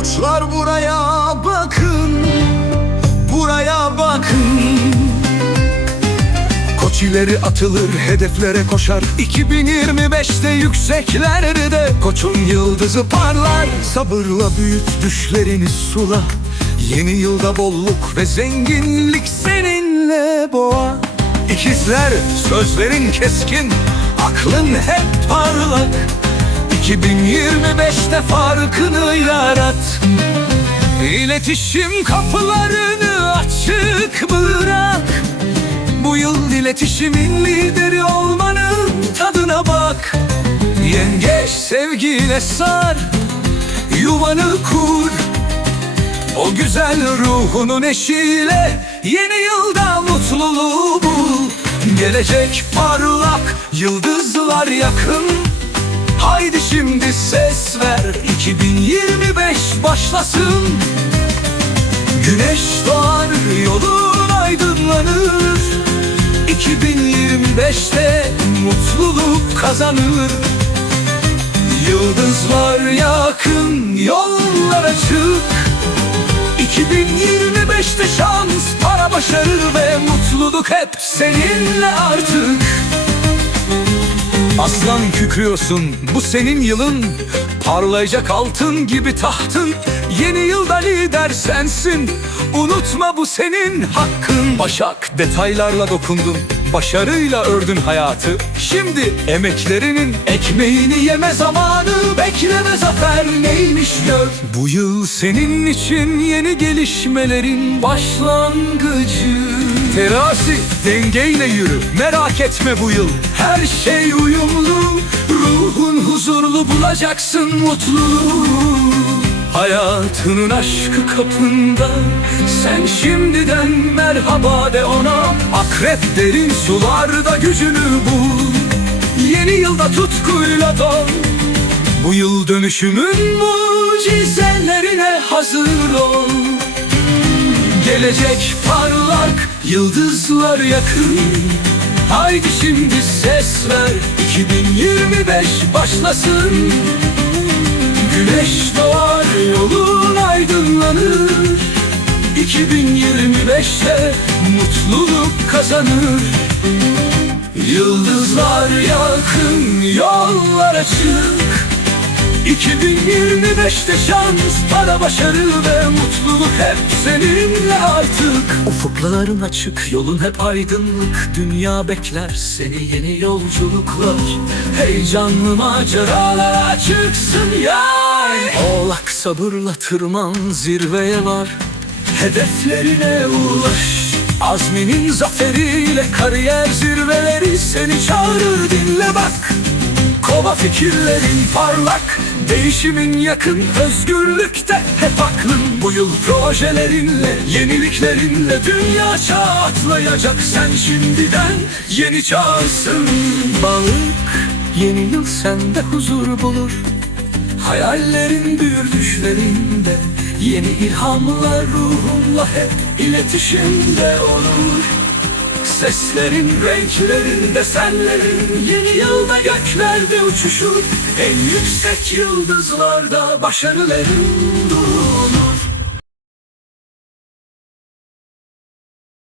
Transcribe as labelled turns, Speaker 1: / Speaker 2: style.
Speaker 1: Burçlar buraya bakın Buraya bakın. Koç ileri atılır hedeflere koşar. 2025'te yükseklerde Koçun yıldızı parlar. Sabırla büyüt düşlerini sula. Yeni yılda bolluk ve zenginlik seninle boğa. İkizler sözlerin keskin Aklın hep parlak. 2025'te farkını yarat İletişim kapılarını açık bırak. Bu yıl iletişimin lideri olmanın tadına bak. Yengeç sevgiyle sar Yuvanı kur. O güzel ruhunun eşiyle Yeni yılda mutluluğu bul. Gelecek parlak Yıldızlar yakın. Haydi şimdi ses ver 2025 başlasın. Güneş doğar yolun aydınlanır. 2025'te mutluluk kazanır. Yıldızlar yakın yollar açık. 2025'te şans, para, başarı ve mutluluk hep seninle artık. Aslan kükrüyorsun bu senin yılın Parlayacak altın gibi tahtın Yeni yılda lider sensin. Unutma bu senin hakkın. Başak detaylarla dokundun Başarıyla ördün hayatı. Şimdi emeklerinin ekmeğini yeme zamanı Bekleme zafer neymiş gör. Bu yıl senin için yeni gelişmelerin başlangıcı. Terazi dengeyle yürü merak etme bu yıl. Her şey Ruhun huzurlu bulacaksın mutluluğu. Hayatının aşkı kapında. Sen şimdiden merhaba de ona. Akrep derin sularda gücünü bul Yeni yılda tutkuyla dol. Bu yıl dönüşümün mucizelerine hazır ol. Gelecek parlak, yıldızlar yakın. Haydi şimdi ses ver 2025 başlasın. Güneş doğar yolun aydınlanır. 2025'te mutluluk kazanır. Yıldızlar yakın yollar açık 2025'te şans, para, başarı ve mutluluk hep seninle artık. Ufukların açık, yolun hep aydınlık. Dünya bekler seni yeni yolculuklar. Heyecanlı maceralara çıksın yay. Oğlak sabırla tırman zirveye var. Hedeflerine ulaş. Azminin zaferiyle kariyer zirveleri seni çağırır dinle bak. Kova fikirlerin parlak Değişimin yakın özgürlükte hep aklın Bu yıl. Projelerinle, yeniliklerinle Dünya çağı atlayacak. Sen şimdiden Yeni çağsın balık Yeni yıl sende huzur bulur. Hayallerin büyür düşlerinde. Yeni ilhamlar ruhunla hep iletişimde olur Seslerin renklerinde senlerin Yeni yılda göklerde uçuşur En yüksek yıldızlarda başarıların durur